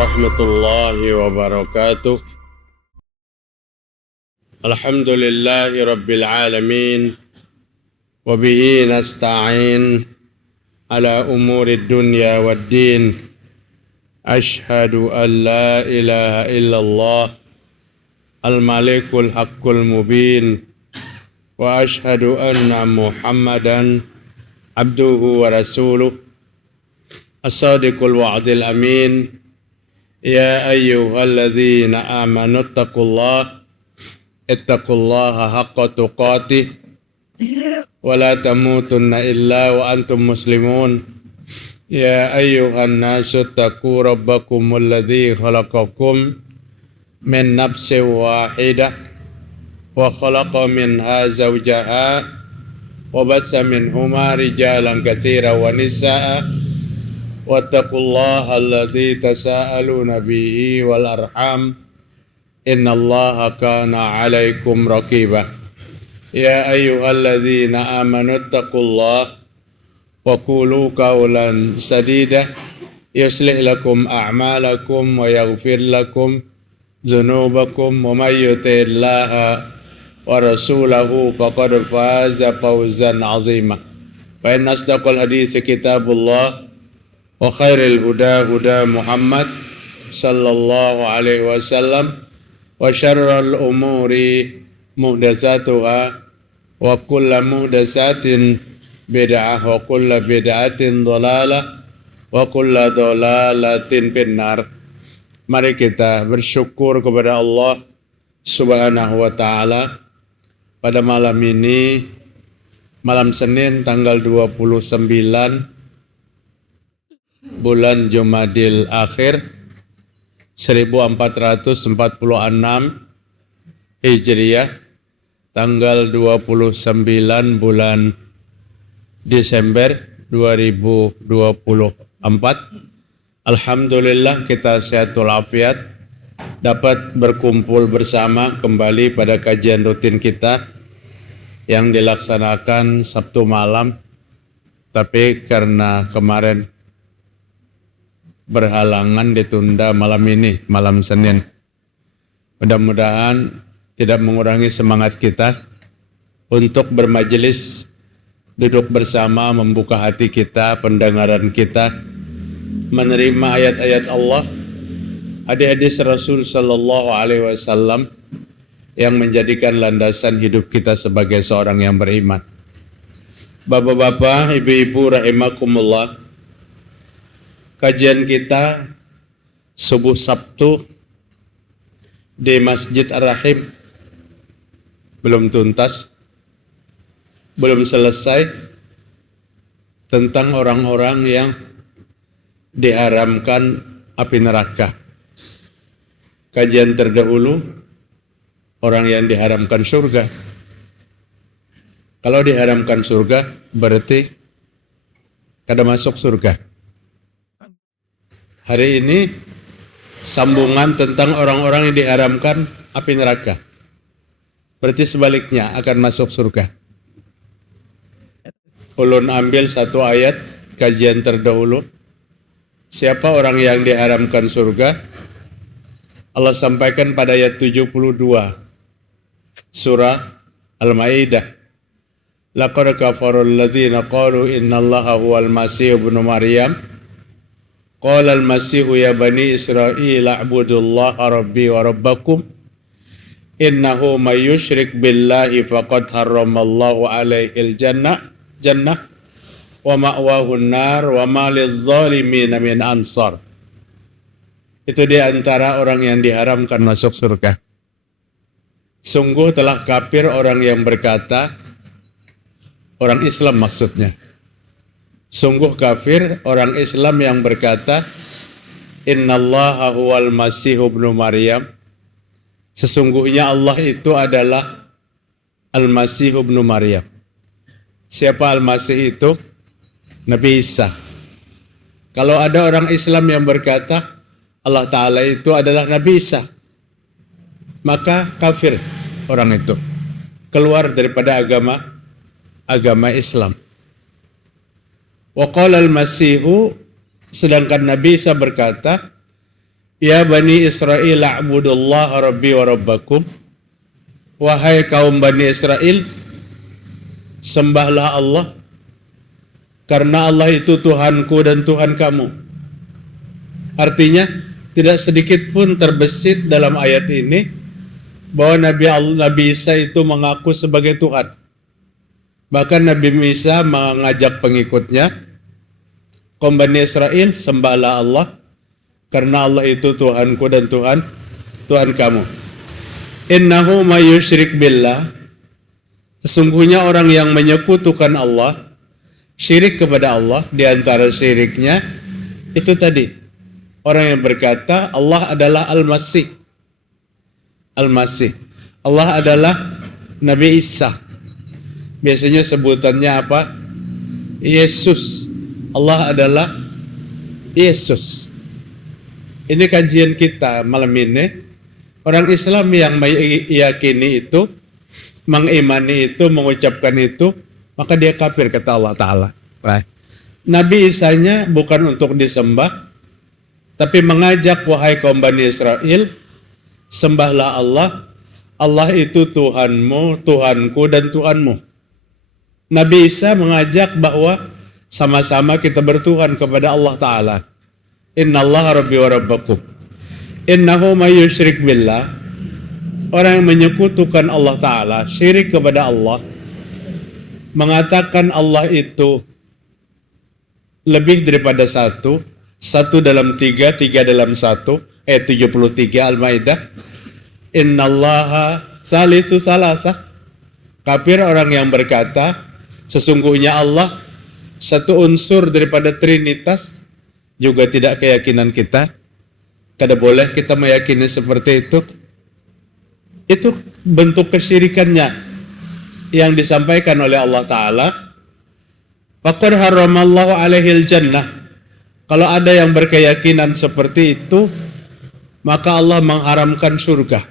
warahmatullahi wabarakatuh. Alhamdulillahi rabbil alamin. Wabihi nasta'in ala umuri dunya waddin. Ashhadu an la ilaha illallah al-malikul haqqul mubin. Wa ashhadu anna muhammadan abduhu wa rasuluh as-sadiqul wa'dil amin. Ya ayyuhalladzina amanu ittaqullaha haqqa tuqatih wa la tamutunna illa wa antum muslimun. Ya ayyuhan nasu ittaqu rabbakumul ladzi khalaqakum min nafsin wahidah wa khalaqa minha zawjaha wa bassa minhuma rijalan katsiran wa nisaa'a wattaqullaha alladzi tasaaluna bihi wal arham innallaha kana 'alaikum raqiba. Ya ayyuhalladzina amanu ittaqullaha wa qulu qawlan sadida yuslih lakum a'malakum wa yaghfir lakum dzunubakum wa may yuti'illaha wa rasulahu faqad faza fawzan 'azima. Fa inna asdaqal haditsi kitabullah wa khairil huda huda Muhammad sallallahu alaihi wasallam wa syarrul umuri muhdatsatuha wa kullu muhdatsatin bid'ah wa kullu bid'atin dhalalah wa kullu dhalalatin finnar. Mari kita bersyukur kepada Allah Subhanahu wa taala pada malam ini, malam Senin tanggal 29 bulan Jumadil Akhir 1446 Hijriah, tanggal 29 bulan Desember 2024. Alhamdulillah kita sehat walafiat, dapat berkumpul bersama kembali pada kajian rutin kita yang dilaksanakan Sabtu malam, tapi karena kemarin berhalangan ditunda malam ini, malam Senin. Mudah-mudahan tidak mengurangi semangat kita untuk bermajelis, duduk bersama, membuka hati kita, pendengaran kita, menerima ayat-ayat Allah, hadis-hadis Rasul sallallahu alaihi wasallam yang menjadikan landasan hidup kita sebagai seorang yang beriman. Bapak-bapak, ibu-ibu rahimakumullah, kajian kita subuh Sabtu di Masjid Ar-Rahim belum tuntas, belum selesai, tentang orang-orang yang diharamkan api neraka. Kajian terdahulu orang yang diharamkan surga. Kalau diharamkan surga berarti kada masuk surga. Hari ini sambungan tentang orang-orang yang diharamkan api neraka. Berarti sebaliknya akan masuk surga. Ulun ambil satu ayat kajian terdahulu. Siapa orang yang diharamkan surga? Allah sampaikan pada ayat 72 surah Al-Maidah. Laqad kafara alladziina qalu innallaha huwal masih ibnu Maryam. Qala al-Masihu ya bani Israil a'budullaha rabbi wa rabbakum innahu may yusyrik billahi faqad harramallahu alaihil jannah wa ma'wahu an-nar wa ma liz-zalimin min ansar. Itu di antara orang yang diharamkan masuk surga. Sungguh telah kafir orang yang berkata, orang Islam maksudnya, sungguh kafir orang Islam yang berkata, innallaha huwal masih ibnu Maryam. Sesungguhnya Allah itu adalah Al-Masih ibnu Maryam. Siapa Al-Masih itu? Nabi Isa. Kalau ada orang Islam yang berkata Allah Ta'ala itu adalah Nabi Isa, maka kafir orang itu, keluar daripada agama Islam. Wa qala al-Masihu, sedangkan Nabi Isa berkata, Ya Bani Israel a'budullah rabbi wa rabbakum. Wahai kaum Bani Israel, sembahlah Allah, karena Allah itu Tuhanku dan Tuhan kamu. Artinya, tidak sedikit pun terbesit dalam ayat ini bahwa Nabi Isa itu mengaku sebagai Tuhan. Bahkan Nabi Isa mengajak pengikutnya, kaum Bani Israel, sembahlah Allah, karena Allah itu Tuhanku dan Tuhan kamu. Innahu may yusyrik billah, sesungguhnya orang yang menyekutukan Allah, syirik kepada Allah, di antara syiriknya itu tadi, orang yang berkata Allah adalah Al-Masih. Al-Masih. Allah adalah Nabi Isa. Biasanya sebutannya apa? Yesus. Allah adalah Yesus. Ini kajian kita malam ini. Orang Islam yang meyakini itu, mengimani itu, mengucapkan itu, maka dia kafir, kata Allah Ta'ala. Nabi Isanya bukan untuk disembah, tapi mengajak, wahai kaum Bani Israel, sembahlah Allah. Allah itu Tuhanmu, Tuhanku, dan Tuhanmu. Nabi Isa mengajak bahwa sama-sama kita bertuhan kepada Allah Ta'ala. Innallaha rabbi wa rabbakum. Innahu may yusyrik billah, orang yang menyekutukan Allah Ta'ala, syirik kepada Allah, mengatakan Allah itu lebih daripada satu, satu dalam tiga, tiga dalam satu, 73 Al-Maidah. Innallaha salisu salasa. Kafir orang yang berkata sesungguhnya Allah satu unsur daripada Trinitas, juga tidak keyakinan kita. Kada boleh kita meyakini seperti itu. Itu bentuk kesyirikannya yang disampaikan oleh Allah Ta'ala. Faqad haramallahu alaihil jannah. Kalau ada yang berkeyakinan seperti itu, maka Allah mengharamkan surga.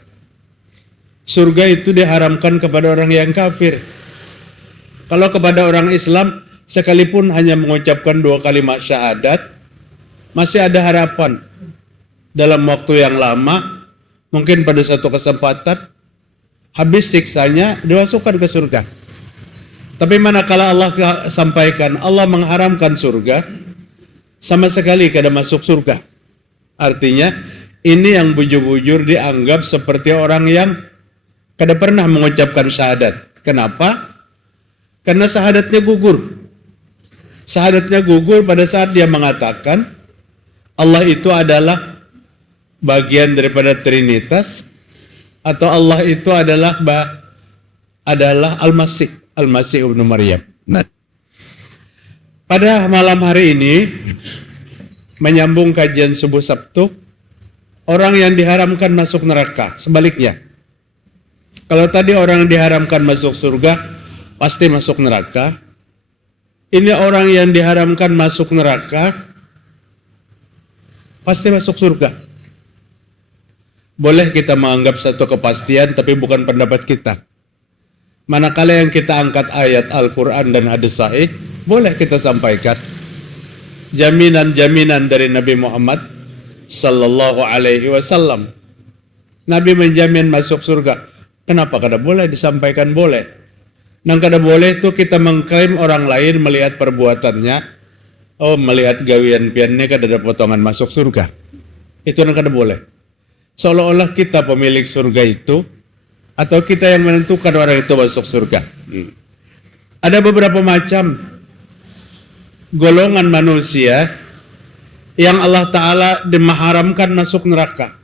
Surga itu diharamkan kepada orang yang kafir. Kalau kepada orang Islam, sekalipun hanya mengucapkan 2 kalimat syahadat, masih ada harapan. Dalam waktu yang lama, mungkin pada satu kesempatan, habis siksanya, dimasukkan ke surga. Tapi manakala Allah sampaikan, Allah mengharamkan surga, sama sekali kada masuk surga. Artinya, ini yang bujur-bujur dianggap seperti orang yang kada pernah mengucapkan syahadat. Kenapa? Karena syahadatnya gugur. Syahadatnya gugur pada saat dia mengatakan, Allah itu adalah bagian daripada Trinitas, atau Allah itu adalah Al-Masih, Al-Masih ibnu Maryam. Nah, pada malam hari ini menyambung kajian subuh Sabtu, orang yang diharamkan masuk neraka, sebaliknya. Kalau tadi orang yang diharamkan masuk surga, pasti masuk neraka. Ini orang yang diharamkan masuk neraka, pasti masuk surga. Boleh kita menganggap satu kepastian, tapi bukan pendapat kita. Manakala yang kita angkat ayat Al-Quran dan hadis sahih, boleh kita sampaikan. Jaminan-jaminan dari Nabi Muhammad Sallallahu Alaihi Wasallam. Nabi menjamin masuk surga. Kenapa kada boleh disampaikan? Boleh. Nang kada boleh itu kita mengklaim orang lain melihat perbuatannya. Oh, melihat gawian piannya kada ada potongan masuk surga. Itu nang kada boleh. Seolah-olah kita pemilik surga itu, atau kita yang menentukan orang itu masuk surga. Ada beberapa macam golongan manusia yang Allah Ta'ala dimaharamkan masuk neraka.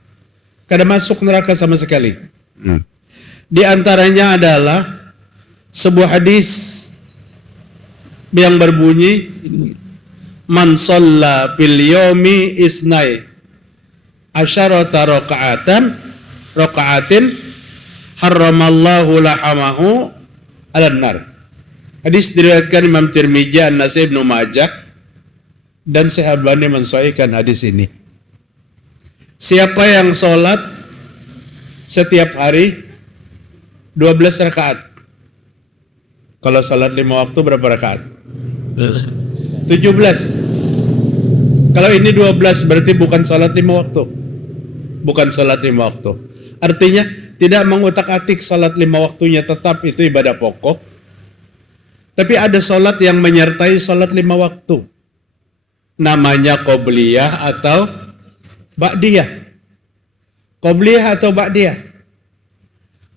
Kada masuk neraka sama sekali. Di antaranya adalah sebuah hadis yang berbunyi, Man shalla fil yomi isnai asyarata raka'atin haramallahu lahamahu alan nar. Hadis diriwayatkan Imam Tirmidzi, An-Nasai, Ibnu Majah, dan Syekh Albani mensahihkan hadis ini. Siapa yang sholat setiap hari 12 rakaat? Kalau sholat 5 waktu berapa rakaat? 17. Kalau ini 12 berarti bukan sholat 5 waktu. bukan salat 5 waktu. Artinya tidak mengutak-atik salat 5 waktunya tetap itu ibadah pokok. Tapi ada salat yang menyertai salat 5 waktu. Namanya qobliyah atau ba'diyah. Qobliyah atau ba'diyah.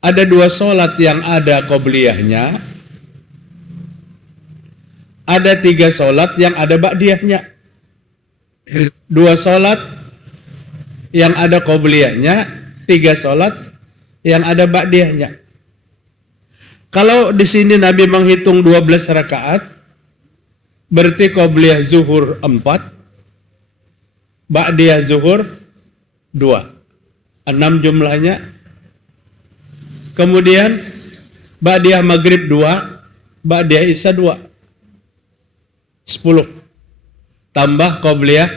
Ada 2 salat yang ada qobliyahnya. Ada 3 salat yang ada ba'diyahnya. 2 salat yang ada qobliyahnya, 3 salat yang ada ba'diyahnya. Kalau di sini Nabi menghitung 12 rakaat, berarti qobliyah zuhur 4, ba'diyah zuhur 2. 6 jumlahnya. Kemudian ba'diyah maghrib 2, ba'diyah isya 2. 10. Tambah qobliyah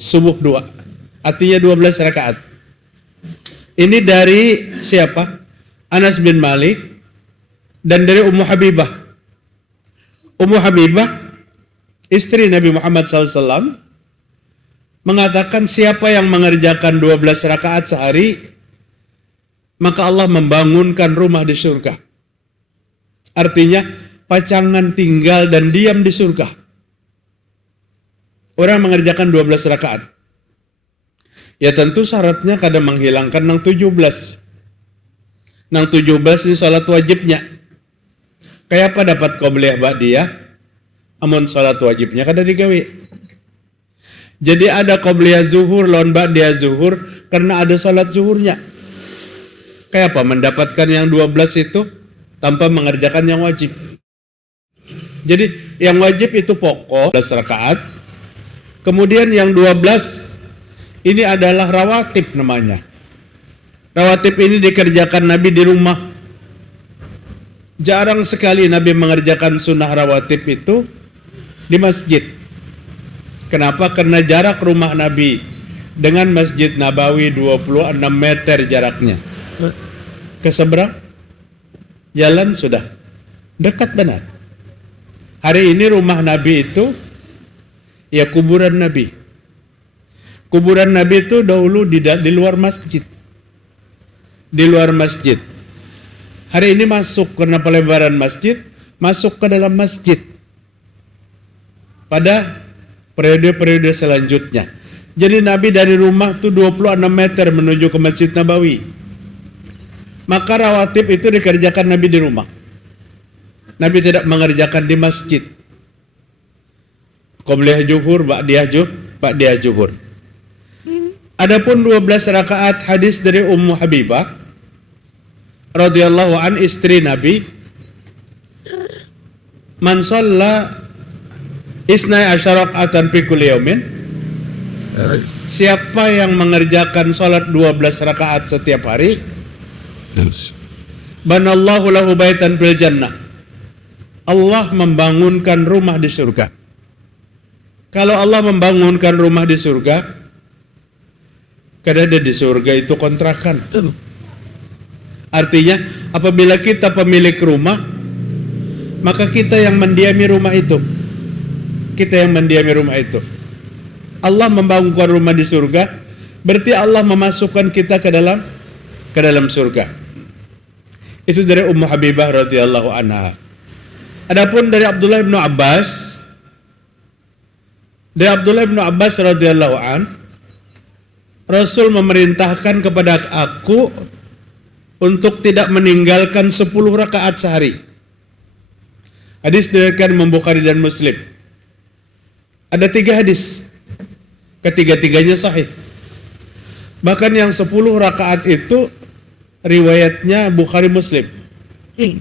subuh 2. Artinya 12 rakaat. Ini dari siapa? Anas bin Malik dan dari Ummu Habibah. Ummu Habibah, istri Nabi Muhammad SAW, mengatakan siapa yang mengerjakan 12 rakaat sehari, maka Allah membangunkan rumah di surga. Artinya pacangan tinggal dan diam di surga. Orang mengerjakan 12 rakaat. Ya tentu syaratnya kadang menghilangkan nang 17. Nang 17 ini salat wajibnya. Kayak apa dapat qobliyah ba'diyah? Amun salat wajibnya kada digawe. Jadi ada qobliyah zuhur lawan ba'diyah zuhur karena ada salat zuhurnya. Kayak apa mendapatkan yang 12 itu tanpa mengerjakan yang wajib. Jadi yang wajib itu pokok 12 rakaat. Kemudian yang 12 ini adalah rawatib namanya. Rawatib ini dikerjakan Nabi di rumah. Jarang sekali Nabi mengerjakan sunnah rawatib itu di masjid. Kenapa? Karena jarak rumah Nabi dengan Masjid Nabawi 26 meter jaraknya. Keseberang? Jalan sudah dekat benar. Hari ini rumah Nabi itu ya kuburan Nabi. Kuburan Nabi itu dahulu di luar masjid. Di luar masjid. Hari ini masuk karena pelebaran masjid, masuk ke dalam masjid. Pada periode-periode selanjutnya. Jadi Nabi dari rumah itu 26 meter menuju ke Masjid Nabawi. Maka rawatib itu dikerjakan Nabi di rumah. Nabi tidak mengerjakan di masjid. Qobliyah zuhur, ba'diyah zuhur. Adapun 12 rakaat hadis dari Ummu Habibah radhiyallahu an, istri Nabi, man shalla isnai asyara raka'atan fi kulli yaumin, siapa yang mengerjakan salat 12 rakaat setiap hari, banallahu lahu baitan fil jannah, Allah membangunkan rumah di surga. Kalau Allah membangunkan rumah di surga, karena ada di surga itu kontrakan. Artinya apabila kita pemilik rumah, maka kita yang mendiami rumah itu. Kita yang mendiami rumah itu. Allah membangunkan rumah di surga, berarti Allah memasukkan kita ke dalam surga. Itu dari Ummu Habibah radhiyallahu anha. Adapun dari Abdullah bin Abbas, radhiyallahu an, Rasul memerintahkan kepada aku untuk tidak meninggalkan 10 rakaat sehari. Hadis diriwayatkan Imam Bukhari dan Muslim. Ada 3 hadis. Ketiga-tiganya sahih. Bahkan yang 10 rakaat itu riwayatnya Bukhari Muslim. 10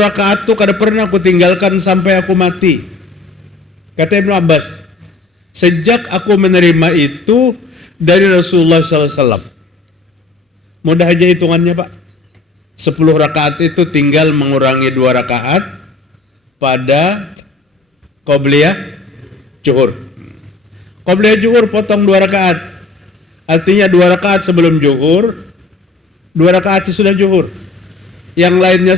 rakaat tuh kada pernah aku tinggalkan sampai aku mati. Kata Ibnu Abbas, sejak aku menerima itu dari Rasulullah SAW. Mudah aja hitungannya Pak. 10 rakaat itu tinggal mengurangi 2 rakaat pada qobliyah zuhur. Qobliyah zuhur potong 2 rakaat. Artinya 2 rakaat sebelum zuhur, 2 rakaat sesudah zuhur. Yang lainnya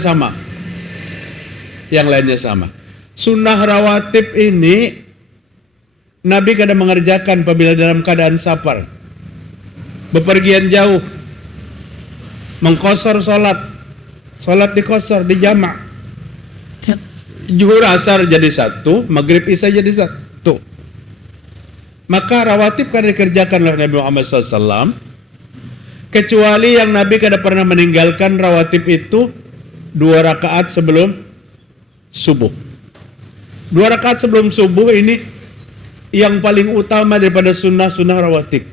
sama. Sunnah rawatib ini Nabi kadang mengerjakan apabila dalam keadaan safar. bepergian jauh, mengqasar salat dikosor, dijamak. Zuhur asar jadi satu, maghrib isya jadi satu. Maka rawatib kan dikerjakan oleh Nabi Muhammad SAW, kecuali yang Nabi kada pernah meninggalkan rawatib itu 2 rakaat sebelum subuh. 2 rakaat sebelum subuh ini yang paling utama daripada sunnah-sunnah rawatib.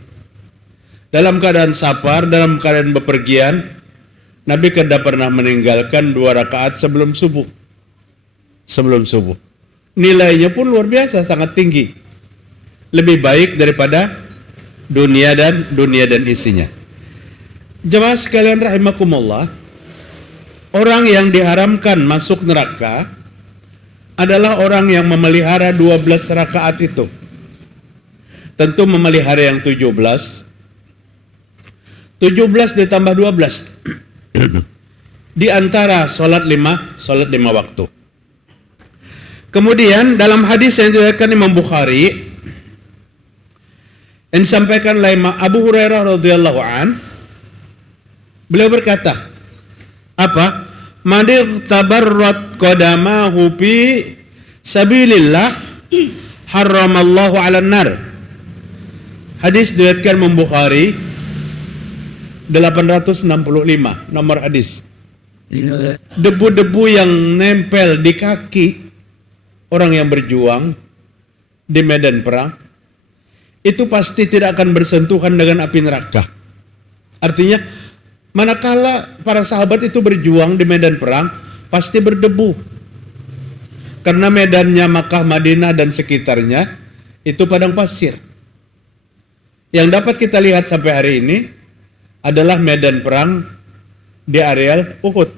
Dalam keadaan safar, dalam keadaan bepergian, Nabi kada pernah meninggalkan 2 rakaat sebelum subuh. Sebelum subuh. Nilainya pun luar biasa, sangat tinggi. Lebih baik daripada dunia dan isinya. Jemaah sekalian rahimakumullah, orang yang diharamkan masuk neraka adalah orang yang memelihara 12 rakaat itu. Tentu memelihara yang 17 ditambah 12 di antara sholat 5 waktu. Kemudian dalam hadis yang diriwayatkan Imam Bukhari yang disampaikan oleh Abu Hurairah radhiyallahu an, beliau berkata, apa? Man tabarrat qadamahu fi sabilillah haramallahu 'alan nar. Hadis diriwayatkan Imam Bukhari 865 nomor hadis. Debu-debu yang nempel di kaki orang yang berjuang di medan perang itu pasti tidak akan bersentuhan dengan api neraka. Artinya manakala para sahabat itu berjuang di medan perang, pasti berdebu. Karena medannya Makkah, Madinah dan sekitarnya itu padang pasir. Yang dapat kita lihat sampai hari ini adalah medan perang di areal Uhud.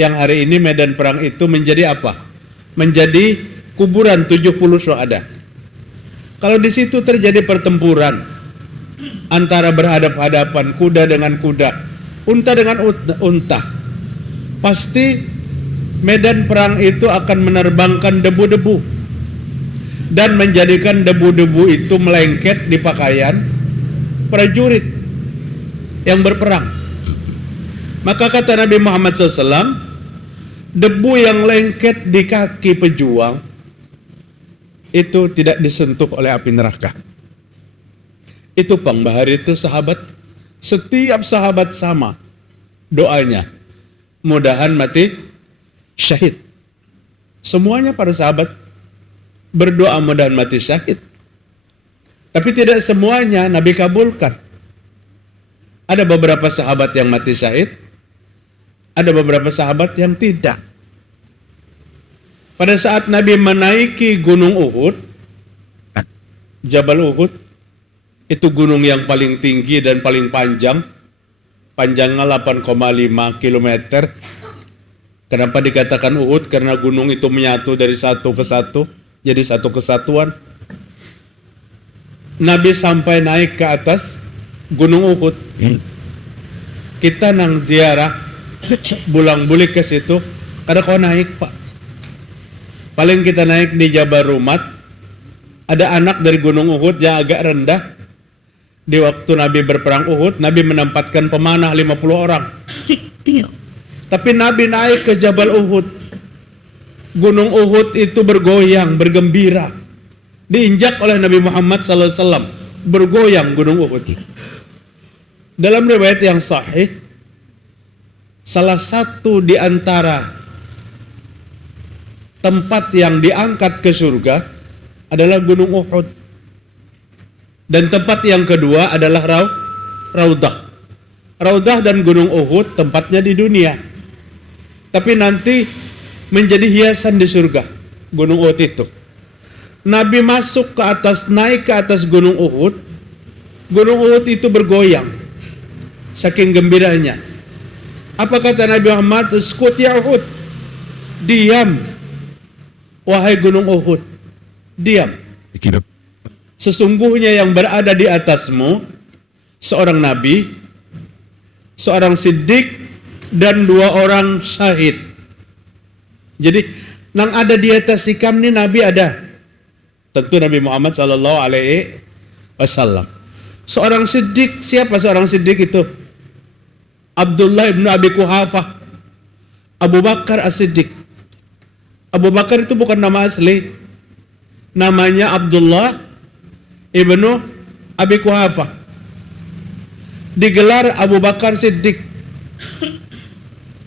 Yang hari ini medan perang itu menjadi apa? Menjadi kuburan 70 syuhada. Kalau di situ terjadi pertempuran antara berhadap-hadapan kuda dengan kuda, unta dengan unta, pasti medan perang itu akan menerbangkan debu-debu dan menjadikan debu-debu itu melengket di pakaian prajurit yang berperang. Maka kata Nabi Muhammad SAW, debu yang lengket di kaki pejuang itu tidak disentuh oleh api neraka. Itu pangbahari itu sahabat, setiap sahabat sama doanya, mudahan mati syahid. Semuanya para sahabat berdoa mudahan mati syahid. Tapi tidak semuanya Nabi kabulkan. Ada beberapa sahabat yang mati syahid, ada beberapa sahabat yang tidak. Pada saat Nabi menaiki gunung Uhud, Jabal Uhud, itu gunung yang paling tinggi dan paling panjang, panjangnya 8,5 km. Kenapa dikatakan Uhud? Karena gunung itu menyatu dari satu ke satu, jadi satu kesatuan. Nabi sampai naik ke atas gunung Uhud. Kita nang ziarah, bulang-bulik ke situ, kada kau naik pak. Paling kita naik di Jabal Rumat, ada anak dari gunung Uhud yang agak rendah. Di waktu Nabi berperang Uhud, Nabi menempatkan pemanah 50 orang. Tapi Nabi naik ke Jabal Uhud. Gunung Uhud itu bergoyang, bergembira. Diinjak oleh Nabi Muhammad SAW. Bergoyang gunung Uhud. Dalam riwayat yang sahih, salah satu di antara tempat yang diangkat ke surga adalah gunung Uhud. Dan tempat yang kedua adalah Raudah. Raudah dan gunung Uhud tempatnya di dunia, tapi nanti menjadi hiasan di surga. Gunung Uhud itu, Nabi masuk ke atas, naik ke atas gunung Uhud. Gunung Uhud itu bergoyang saking gembiranya. Apa kata Nabi Muhammad? Uskut ya Uhud, diam wahai gunung Uhud, diam. Sesungguhnya yang berada di atasmu seorang nabi, seorang siddiq, dan 2 orang syahid. Jadi nang ada di atas sikam ni Nabi ada. Tentu Nabi Muhammad sallallahu alaihi wasallam. Seorang siddiq, siapa seorang siddiq itu? Abdullah ibnu Abi Quhafah, Abu Bakar as-Siddiq. Abu Bakar itu bukan nama asli, namanya Abdullah ibnu Abi Quhafah. Digelar Abu Bakar Siddiq.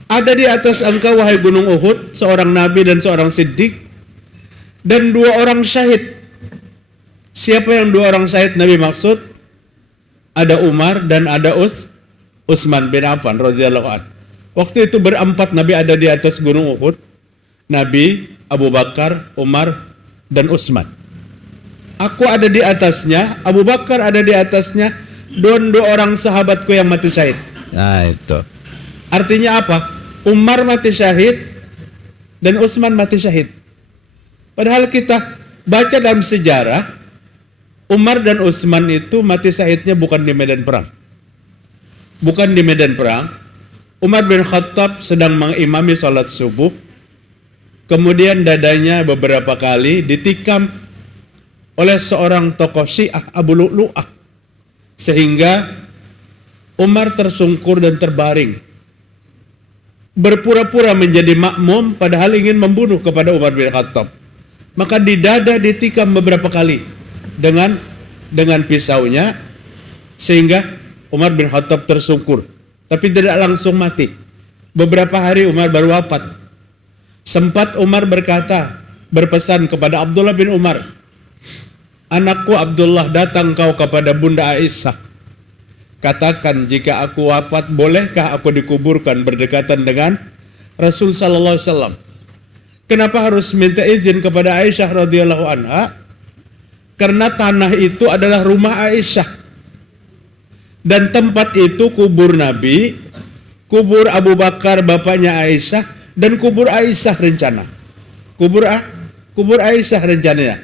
Ada di atas engkau wahai gunung Uhud seorang nabi dan seorang siddiq dan 2 orang syahid. Siapa yang 2 orang syahid Nabi maksud? Ada Umar dan ada Utsman bin Affan radhiyallahu anhu. Waktu itu berempat Nabi ada di atas gunung Uhud. Nabi, Abu Bakar, Umar dan Utsman. Aku ada di atasnya, Abu Bakar ada di atasnya, 2 orang sahabatku yang mati syahid. Nah itu. Artinya apa? Umar mati syahid dan Utsman mati syahid. Padahal kita baca dalam sejarah, Umar dan Utsman itu mati syahidnya bukan di medan perang. Bukan di medan perang. Umar bin Khattab sedang mengimami sholat subuh. Kemudian dadanya beberapa kali ditikam oleh seorang tokoh Syiah, Abu Lu'lu'ah. Sehingga Umar tersungkur dan terbaring. Berpura-pura menjadi makmum padahal ingin membunuh kepada Umar bin Khattab. Maka di dada ditikam beberapa kali dengan pisaunya sehingga Umar bin Khattab tersungkur, tapi tidak langsung mati. Beberapa hari Umar baru wafat. Sempat Umar berpesan kepada Abdullah bin Umar, anakku Abdullah, datang kau kepada Bunda Aisyah. Katakan jika aku wafat, bolehkah aku dikuburkan berdekatan dengan Rasul sallallahu alaihi wasallam? Kenapa harus minta izin kepada Aisyah radhiyallahu anha? Karena tanah itu adalah rumah Aisyah. Dan tempat itu kubur Nabi, kubur Abu Bakar bapaknya Aisyah, dan kubur Aisyah rencana. Kubur Aisyah rencananya.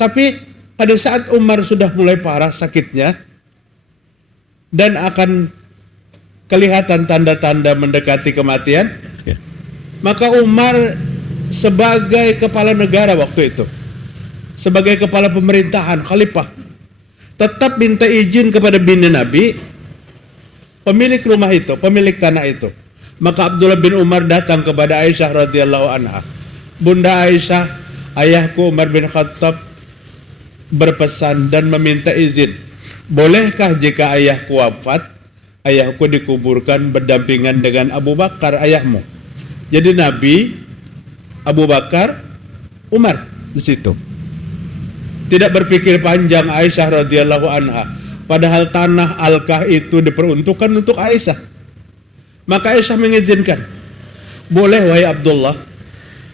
Tapi pada saat Umar sudah mulai parah sakitnya dan akan kelihatan tanda-tanda mendekati kematian, maka Umar sebagai kepala negara waktu itu, sebagai kepala pemerintahan, khalifah, tetap minta izin kepada bini Nabi, pemilik rumah itu, pemilik tanah itu. Maka Abdullah bin Umar datang kepada Aisyah radhiyallahu anha. Bunda Aisyah, ayahku Umar bin Khattab berpesan dan meminta izin. Bolehkah jika ayahku wafat, ayahku dikuburkan berdampingan dengan Abu Bakar ayahmu? Jadi Nabi, Abu Bakar, Umar di situ. Tidak berpikir panjang Aisyah radhiyallahu anha. Padahal tanah Alkah itu diperuntukkan untuk Aisyah. Maka Aisyah mengizinkan. Boleh wahai Abdullah,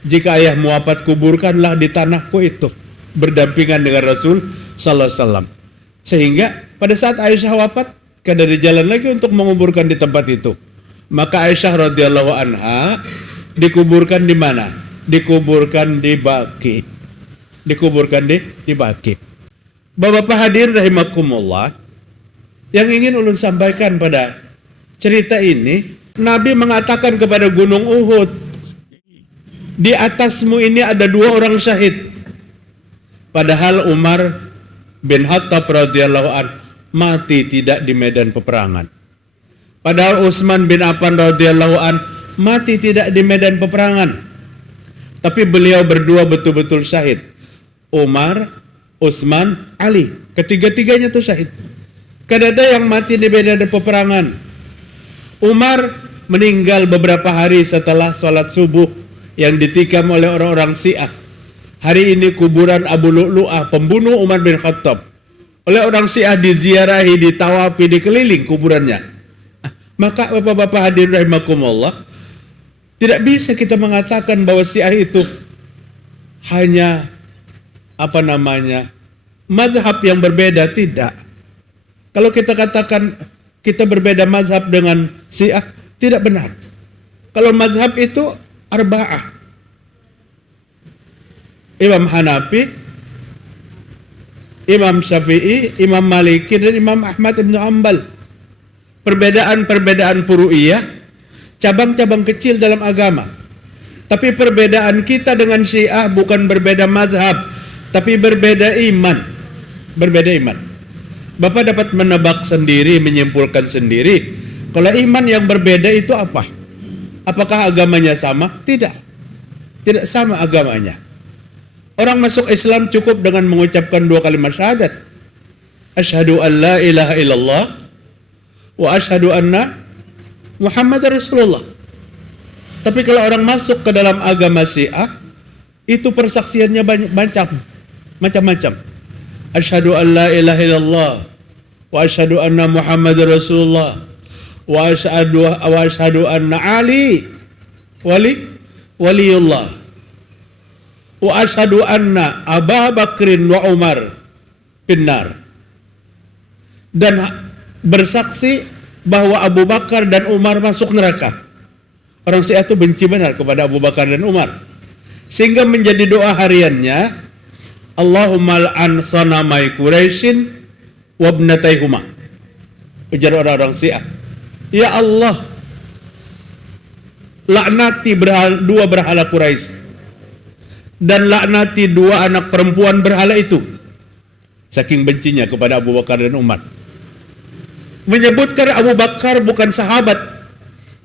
jika ayahmu wafat kuburkanlah di tanahku itu berdampingan dengan Rasul sallallahu alaihi wasallam. Sehingga pada saat Aisyah wafat, kada ada jalan lagi untuk menguburkan di tempat itu. Maka Aisyah radhiyallahu anha dikuburkan di mana? Dikuburkan di Baqi. Dikuburkan di Baqi. Bapak-bapak hadirin rahimakumullah, yang ingin ulun sampaikan pada cerita ini, Nabi mengatakan kepada gunung Uhud, di atasmu ini ada 2 orang syahid. Padahal Umar bin Khattab radhiyallahu anhu mati tidak di medan peperangan. Padahal Utsman bin Affan radhiyallahu anhu mati tidak di medan peperangan. Tapi beliau berdua betul-betul syahid. Umar, Utsman, Ali, ketiga-tiganya itu syahid. Kada ada yang mati di medan peperangan. Umar meninggal beberapa hari setelah sholat subuh yang ditikam oleh orang-orang Syiah. Hari ini kuburan Abu Lu'lu'ah, pembunuh Umar bin Khattab, oleh orang Syiah diziarahi, ditawafi, dikeliling kuburannya. Maka bapak-bapak hadirin rahimakumullah, tidak bisa kita mengatakan bahwa Syiah itu hanya mazhab yang berbeda. Tidak. Kalau kita katakan kita berbeda mazhab dengan Syiah, tidak benar. Kalau mazhab itu arba'ah, Imam Hanafi, Imam Syafi'i, Imam Maliki, dan Imam Ahmad ibn Hanbal. Perbedaan-perbedaan furu'iyah, cabang-cabang kecil dalam agama. Tapi perbedaan kita dengan Syiah bukan berbeda mazhab, tapi berbeda iman. Berbeda iman. Bapak dapat menebak sendiri, menyimpulkan sendiri. Kalau iman yang berbeda itu apa? Apakah agamanya sama? Tidak. Tidak sama agamanya. Orang masuk Islam cukup dengan mengucapkan 2 kalimat syahadat. Asyhadu an la ilaha illallah wa asyhadu anna Muhammad Rasulullah. Tapi kalau orang masuk ke dalam agama Syiah, itu persaksiannya macam-macam. Asyhadu an la ilaha illallah wa asyhadu anna Muhammad Rasulullah wa asyhadu anna Ali waliullah wa asyhadu anna Abu Bakrin wa Umar finnar. Dan bersaksi bahwa Abu Bakar dan Umar masuk neraka. Orang Syiah itu benci benar kepada Abu Bakar dan Umar. Sehingga menjadi doa hariannya, Allahumma al'an sanamai Quraisyin wabnataihuma. Ujar orang-orang Syiah. Ya Allah, laknati dua berhala Quraisy dan laknati 2 anak perempuan berhala itu. Saking bencinya kepada Abu Bakar dan Umar. Menyebutkan Abu Bakar bukan sahabat,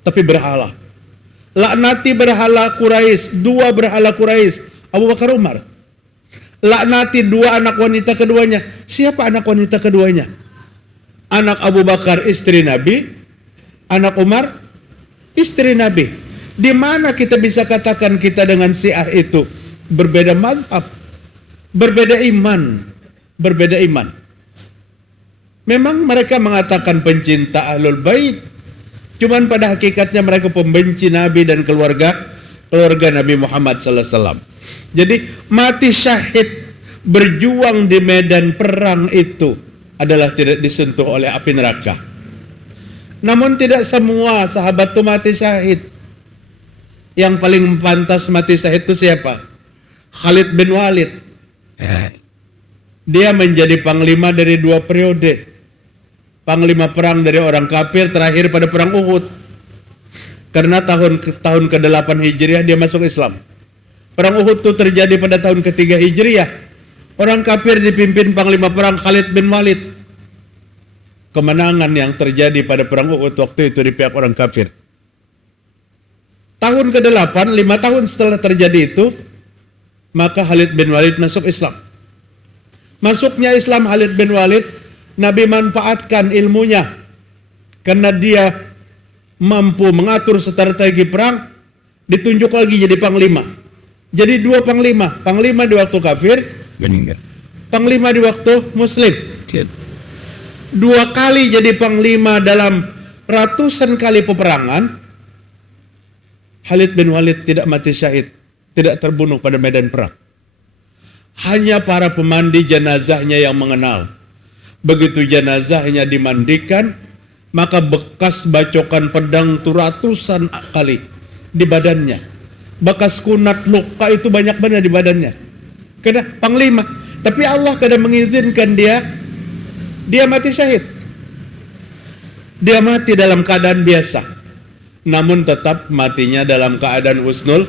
tapi berhala. Laknati berhala Quraisy, 2 berhala Quraisy, Abu Bakar, Umar. Laknati 2 anak wanita keduanya. Siapa anak wanita keduanya? Anak Abu Bakar istri Nabi, anak Umar istri Nabi. Di mana kita bisa katakan kita dengan Syiah itu berbeda mazhab, berbeda iman. Memang mereka mengatakan pencinta Ahlul Bait, cuman pada hakikatnya mereka pembenci Nabi dan keluarga Nabi Muhammad sallallahu alaihi wasallam. Jadi mati syahid berjuang di medan perang itu adalah tidak disentuh oleh api neraka. Namun tidak semua sahabat itu mati syahid. Yang paling pantas mati syahid itu siapa? Khalid bin Walid. Dia menjadi panglima dari 2 periode. Panglima perang dari orang kafir terakhir pada perang Uhud. Karena tahun ke-8 Hijriah dia masuk Islam. Perang Uhud itu terjadi pada tahun ke-3 Hijriah. Orang kafir dipimpin panglima perang Khalid bin Walid. Kemenangan yang terjadi pada perang Uhud waktu itu di pihak orang kafir. Tahun ke-8, 5 tahun setelah terjadi itu, maka Khalid bin Walid masuk Islam. Masuknya Islam Khalid bin Walid, Nabi manfaatkan ilmunya karena dia mampu mengatur strategi perang, ditunjuk lagi jadi panglima. Jadi 2 panglima, panglima di waktu kafir, panglima di waktu muslim. 2 kali jadi panglima dalam ratusan kali peperangan. Khalid bin Walid tidak mati syahid, tidak terbunuh pada medan perang. Hanya para pemandi jenazahnya yang mengenal. Begitu jenazahnya dimandikan, maka bekas bacokan pedang itu ratusan kali di badannya. Bekas kunat luka itu banyak banget di badannya. Karena panglima. Tapi Allah kadang mengizinkan dia mati syahid. Dia mati dalam keadaan biasa. Namun tetap matinya dalam keadaan husnul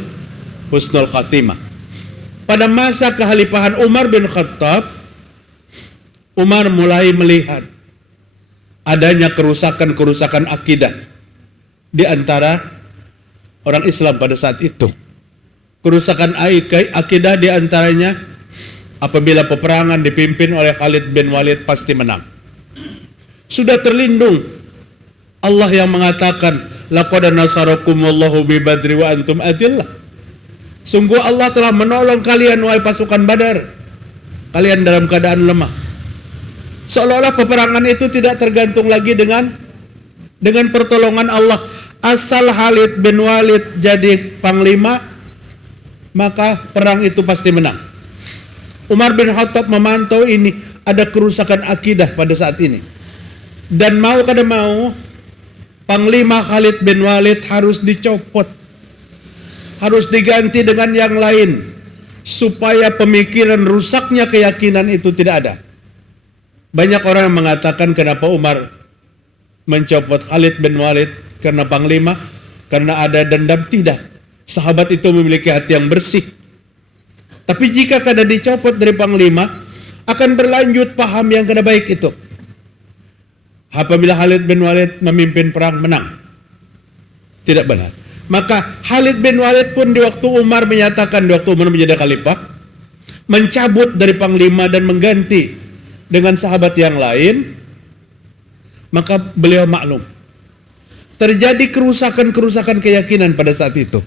khatimah. Pada masa kehalifahan Umar bin Khattab, Umar mulai melihat adanya kerusakan akidah di antara orang Islam pada saat itu. Kerusakan akidah di antaranya apabila peperangan dipimpin oleh Khalid bin Walid pasti menang. Sudah terlindung. Allah yang mengatakan, laqad nasarakumullahu bi Badri wa antum adillah. Sungguh Allah telah menolong kalian wahai pasukan Badar. Kalian dalam keadaan lemah. Seolah-olah peperangan itu tidak tergantung lagi dengan pertolongan Allah. Asal Khalid bin Walid jadi panglima, maka perang itu pasti menang. Umar bin Khattab memantau ini, ada kerusakan akidah pada saat ini. Dan mau kada mau, panglima Khalid bin Walid harus dicopot. Harus diganti dengan yang lain. Supaya pemikiran rusaknya keyakinan itu tidak ada. Banyak orang yang mengatakan kenapa Umar mencopot Khalid bin Walid karena panglima, karena ada dendam. Tidak. Sahabat itu memiliki hati yang bersih. Tapi jika kada dicopot dari panglima, akan berlanjut paham yang kada baik itu. Apabila Khalid bin Walid memimpin perang menang. Tidak benar. Maka Khalid bin Walid pun di waktu Umar menyatakan, di waktu Umar menjadi khalifah, mencabut dari panglima dan mengganti dengan sahabat yang lain, maka beliau maklum. Terjadi kerusakan-kerusakan keyakinan pada saat itu.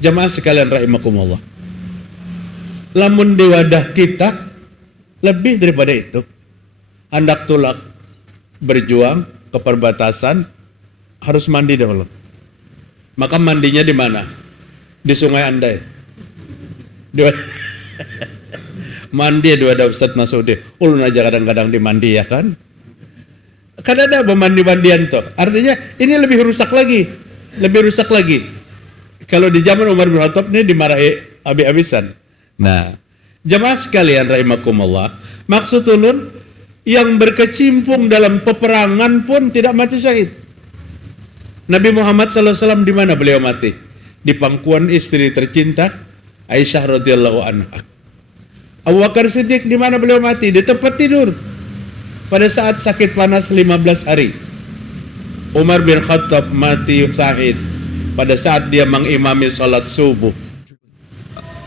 Jamaah sekalian rahimakumullah. Lamun di wadah kita, lebih daripada itu. Hendak tulak berjuang ke perbatasan, harus mandi dahulu. Maka mandinya di mana? Di Sungai Andai. Mandi dua ada Ustaz Masudi. Ulun aja kadang-kadang dimandi ya kan? Kan ada mandi-mandian tuh. Artinya ini lebih rusak lagi. Lebih rusak lagi. Kalau di zaman Umar bin Khattab ini dimarahi habis-habisan. Nah, jamaah sekalian rahimakumullah, maksud ulun yang berkecimpung dalam peperangan pun tidak mati syahid. Nabi Muhammad SAW di mana beliau mati? Di pangkuan istri tercinta Aisyah radhiyallahu anha. Abu Bakar Siddiq di mana beliau mati? Di tempat tidur pada saat sakit panas 15 hari. Umar bin Khattab mati syahid pada saat dia mengimami salat subuh.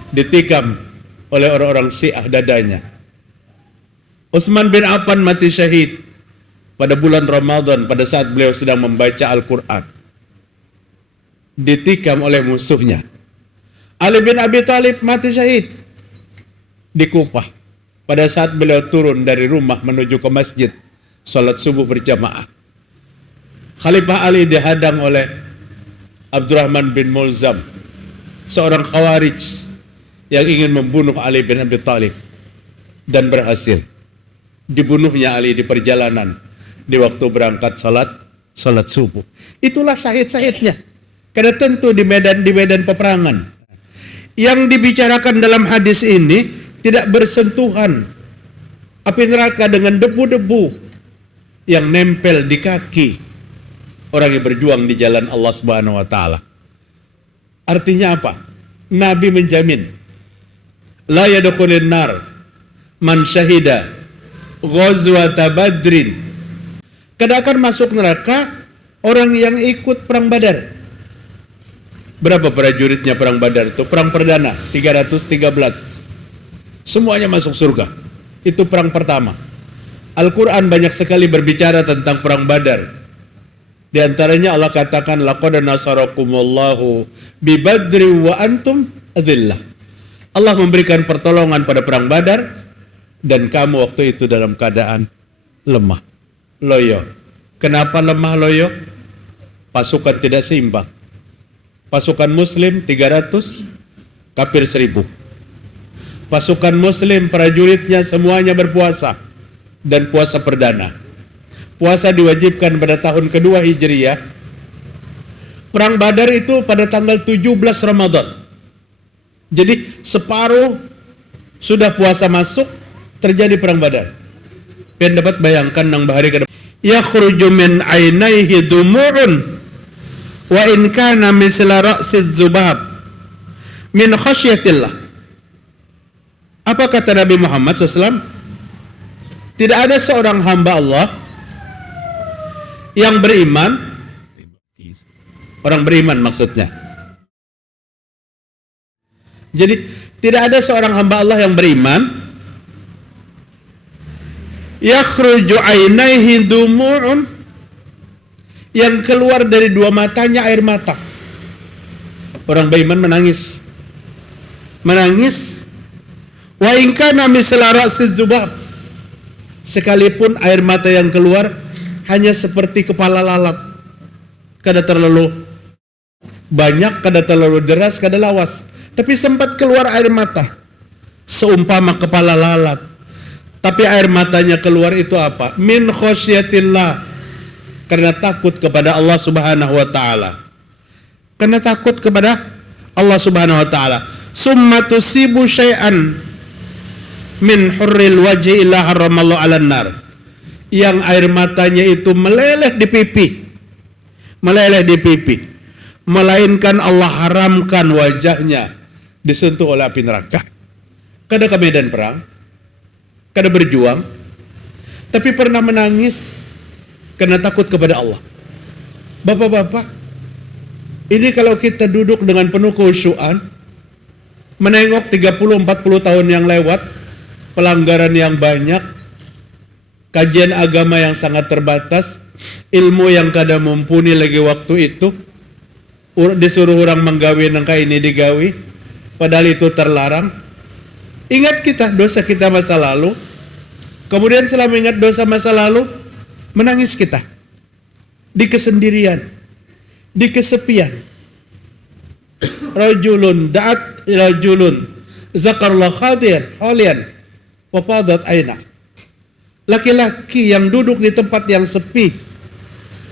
Ditikam oleh orang-orang Syiah dadanya. Utsman bin Affan mati syahid pada bulan Ramadan pada saat beliau sedang membaca Al-Quran. Ditikam oleh musuhnya. Ali bin Abi Thalib mati syahid di Kufah pada saat beliau turun dari rumah menuju ke masjid salat subuh berjamaah. Khalifah Ali dihadang oleh Abdurrahman bin Mulzam, seorang khawarij yang ingin membunuh Ali bin Abi Thalib, dan berhasil. Dibunuhnya Ali di perjalanan di waktu berangkat salat subuh. Itulah syahid-syahidnya. Karena tentu di medan peperangan. Yang dibicarakan dalam hadis ini tidak bersentuhan api neraka dengan debu-debu yang nempel di kaki orang yang berjuang di jalan Allah Subhanahu wa taala. Artinya apa? Nabi menjamin la yadkhulun nar man syahida ghazwata badrin. Kada akan masuk neraka orang yang ikut perang Badar. Berapa prajuritnya perang Badar itu? Perang perdana 313. Semuanya masuk surga. Itu perang pertama. Al-Quran banyak sekali berbicara tentang perang Badar. Di antaranya Allah katakan laqad nasarakumullahu bi badri wa antum adillah. Allah memberikan pertolongan pada perang Badar dan kamu waktu itu dalam keadaan lemah, loyo. Kenapa lemah loyo? Pasukan tidak seimbang. Pasukan muslim 300, kafir 1000. Pasukan muslim prajuritnya semuanya berpuasa dan puasa perdana. Puasa diwajibkan pada tahun kedua Hijriyah. Perang Badar itu pada tanggal 17 Ramadan. Jadi separuh sudah puasa masuk, terjadi perang Badar. Pen dapat bayangkan nang bahari kada yakhruju min ainaihi dumu'un wa in kana misla ra'siz zubab min khasyatillah. Apa kata Nabi Muhammad SAW? Tidak ada seorang hamba Allah yang beriman, orang beriman maksudnya. Jadi tidak ada seorang hamba Allah yang beriman yakhruju ainaihi dumu'un, yang keluar dari dua matanya air mata. Orang beriman menangis. Wa in kana misla ra'siz zubab, sekalipun air mata yang keluar hanya seperti kepala lalat. Kada terlalu banyak, kada terlalu deras, kada lawas, tapi sempat keluar air mata seumpama kepala lalat. Tapi air matanya keluar itu apa? Min khosyatillah, karena takut kepada Allah Subhanahu wa taala. Karena takut kepada Allah Subhanahu wa taala. Summa tusibu syai'an min hurril wajhi illa haramallahu 'alan nar. Yang air matanya itu meleleh di pipi. Meleleh di pipi. Melainkan Allah haramkan wajahnya disentuh oleh api neraka. Kada ke medan perang, kada berjuang, tapi pernah menangis Karena takut kepada Allah. Bapak-bapak, ini kalau kita duduk dengan penuh khusyuan, menengok 30-40 tahun yang lewat, pelanggaran yang banyak, kajian agama yang sangat terbatas, ilmu yang kada mumpuni lagi waktu itu, disuruh orang menggawi nangka ini digawi, padahal itu terlarang. Ingat kita dosa kita masa lalu, kemudian selama ingat dosa masa lalu, menangis kita di kesendirian, di kesepian. Rajulun da'at rajulun zakarullah khalian wa fadat aina. Laki-laki yang duduk di tempat yang sepi,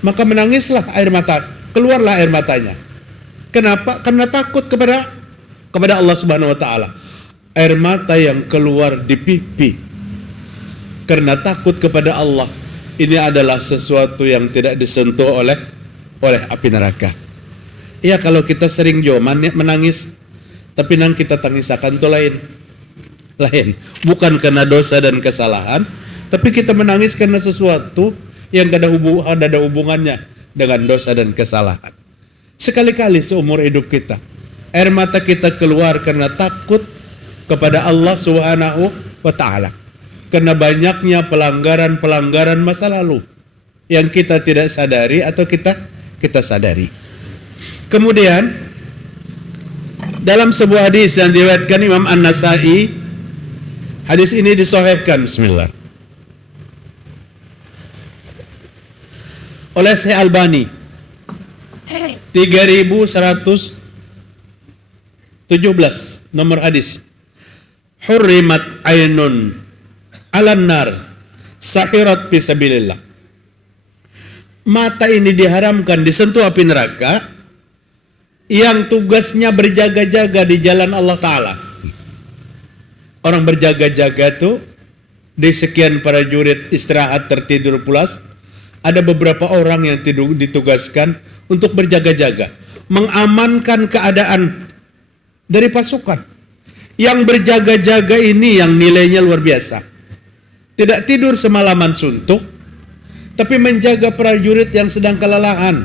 maka menangislah air mata, keluarlah air matanya. Kenapa? Karena takut kepada Allah Subhanahu wa taala. Air mata yang keluar di pipi karena takut kepada Allah, ini adalah sesuatu yang tidak disentuh oleh api neraka. Ya, kalau kita sering menangis, tapi nang kita tangisakan itu lain. Bukan karena dosa dan kesalahan, tapi kita menangis karena sesuatu yang ada hubungannya dengan dosa dan kesalahan. Sekali-kali seumur hidup kita, air mata kita keluar karena takut kepada Allah Subhanahu wa ta'ala. Karena banyaknya pelanggaran masa lalu yang kita tidak sadari atau kita sadari. Kemudian dalam sebuah hadis yang diriwayatkan Imam An-Nasa'i, hadis ini disahihkan bismillah oleh Syekh Albani 3117 nomor hadis. Hurrimat ainun alan nar sahirat fisabilillah. Mata ini diharamkan disentuh api neraka yang tugasnya berjaga-jaga di jalan Allah Ta'ala. Orang berjaga-jaga itu di sekian prajurit istirahat tertidur pulas, ada beberapa orang yang ditugaskan untuk berjaga-jaga, mengamankan keadaan dari pasukan. Yang berjaga-jaga ini yang nilainya luar biasa. Tidak tidur semalaman suntuk, tapi menjaga prajurit yang sedang kelelahan.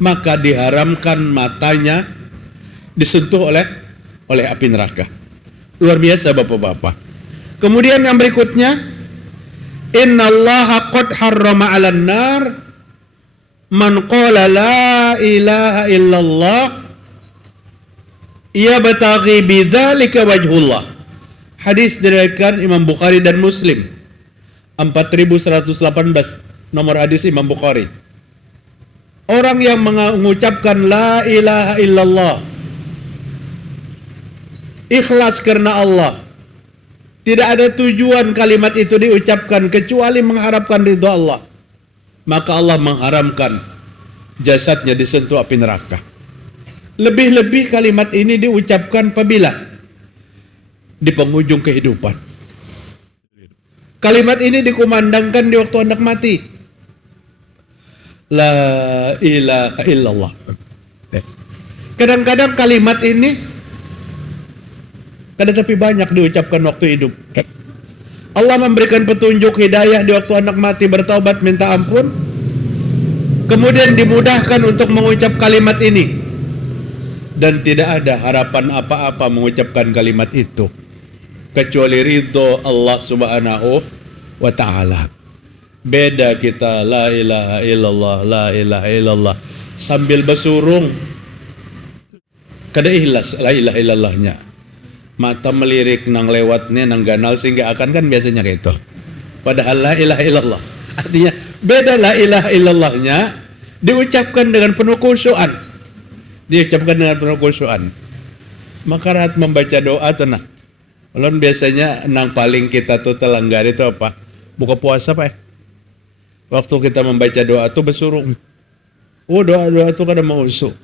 Maka diharamkan matanya disentuh oleh api neraka. Luar biasa bapak-bapak. Kemudian yang berikutnya, innallaha qad harrama 'alan nar man qala la ilaha illallah yabtaghi bidzalika wajhullah. Hadis diriwayatkan Imam Bukhari dan Muslim 4118 nomor hadis Imam Bukhari. Orang yang mengucapkan la ilaha illallah ikhlas karena Allah, tidak ada tujuan kalimat itu diucapkan kecuali mengharapkan ridha Allah, maka Allah mengharamkan jasadnya disentuh api neraka. Lebih-lebih kalimat ini diucapkan apabila di penghujung kehidupan. Kalimat ini dikumandangkan di waktu hendak mati. La ilaha illallah. Kadang-kadang kalimat ini tapi banyak diucapkan waktu hidup. Allah memberikan petunjuk hidayah di waktu hendak mati, bertaubat minta ampun, kemudian dimudahkan untuk mengucap kalimat ini. Dan tidak ada harapan apa-apa mengucapkan kalimat itu kecuali ridho Allah Subhanahu wa ta'ala. Beda kita la ilaha illallah, la ilaha illallah sambil bersurung, kada ikhlas la ilaha illallahnya. Mata melirik nang lewatnya nang ganal sehingga akan kan biasanya kayak itu. Padahal la ilaha illallah. Artinya beda la ilaha illallahnya diucapkan dengan penuh khusyuan. Maka rahat membaca doa tenang. Ulun biasanya nang paling kita tuh telanggar itu apa? Buka puasa Pak. Waktu kita membaca doa tuh bersurung. Oh doa tuh kada mau usuk.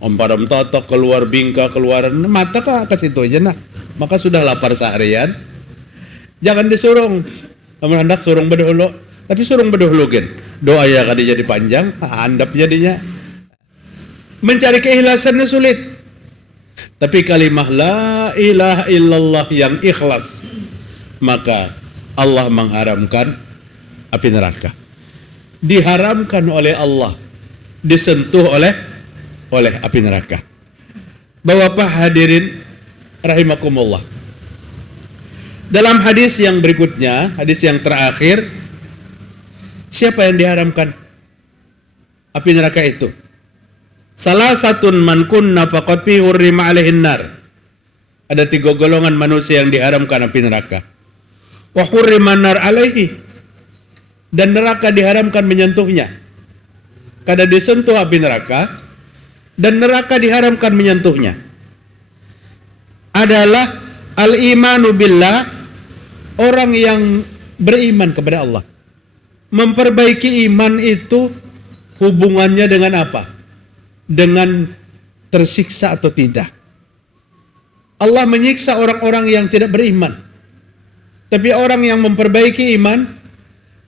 Om padam totok keluar bingka keluar mata kah ke situ aja nah. Maka sudah lapar seharian. Jangan disurung. Namun hendak surung bedahulu. Tapi surung bedahulu kan. Doa ya kada jadi panjang, handap jadinya. Mencari keikhlasannya sulit. Tapi kalimah la ilaha illallah yang ikhlas, maka Allah mengharamkan api neraka. diharamkan oleh Allah disentuh oleh api neraka. Bapak hadirin rahimakumullah. Dalam hadis yang berikutnya, hadis yang terakhir, siapa yang diharamkan api neraka itu? Salah satun man kunna faqad fi hurrima alaihin nar. Ada 3 golongan manusia yang diharamkan api neraka. Wa hurrima nar alaihi, dan neraka diharamkan menyentuhnya. Kada disentuh api neraka dan neraka diharamkan menyentuhnya. Adalah al-imanu billah, orang yang beriman kepada Allah. Memperbaiki iman itu hubungannya dengan apa? Dengan tersiksa atau tidak. Allah menyiksa orang-orang yang tidak beriman. Tapi orang yang memperbaiki iman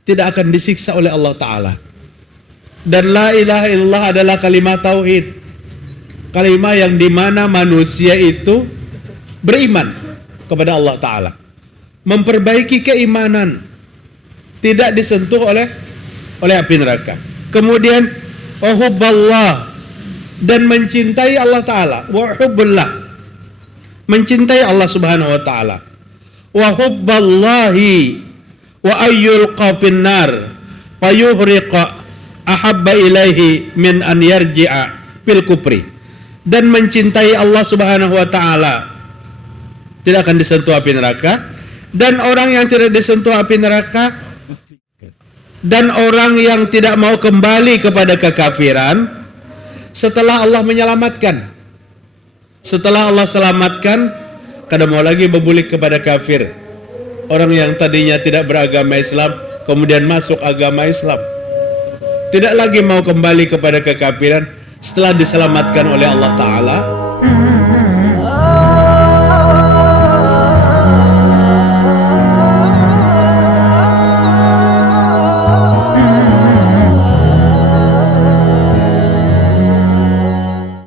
tidak akan disiksa oleh Allah Ta'ala. Dan la ilaha illallah adalah kalimat tauhid. Kalimat yang dimana manusia itu beriman kepada Allah Ta'ala. Memperbaiki keimanan. Tidak disentuh oleh api neraka. Kemudian wahubballah, dan mencintai Allah Ta'ala. Wahubballah, mencintai Allah Subhanahu wa Ta'ala. Wahubballahi wa ayyulqa finnar fayuhriqa ahabba ilaihi min an yarji'a fil kufri. Dan mencintai Allah Subhanahu wa Ta'ala tidak akan disentuh api neraka. Dan orang yang tidak disentuh api neraka, dan orang yang tidak mau kembali kepada kekafiran setelah Allah menyelamatkan. Setelah Allah selamatkan, kada mau lagi berbulik kepada kafir. Orang yang tadinya tidak beragama Islam kemudian masuk agama Islam, tidak lagi mau kembali kepada kekafiran setelah diselamatkan oleh Allah Ta'ala.